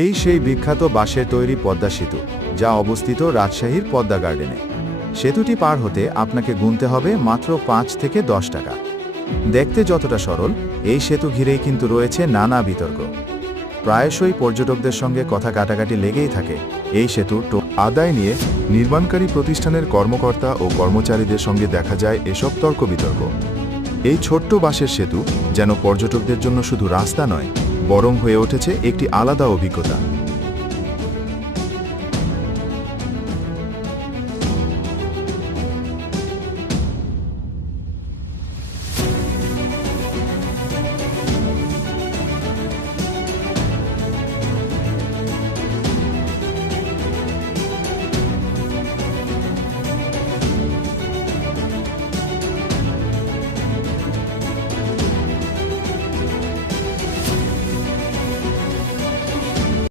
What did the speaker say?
এই সেই বিখ্যাত বাঁশের তৈরি পদ্মা সেতু, যা অবস্থিত রাজশাহীর পদ্মা গার্ডেনে। সেতুটি পার হতে আপনাকে গুনতে হবে মাত্র 5 থেকে 10 টাকা। দেখতে যতটা সরল, এই সেতু ঘিরেই কিন্তু রয়েছে নানা বিতর্ক। প্রায়শই পর্যটকদের সঙ্গে কথা কাটাকাটি লেগেই থাকে এই সেতুর আদায় নিয়ে। নির্মাণকারী প্রতিষ্ঠানের কর্মকর্তা ও কর্মচারীদের সঙ্গে দেখা যায় এসব তর্ক বিতর্ক। এই ছোট্ট বাঁশের সেতু যেন পর্যটকদের জন্য শুধু রাস্তা নয়, বরং হয়ে উঠেছে একটি আলাদা অভিজ্ঞতা।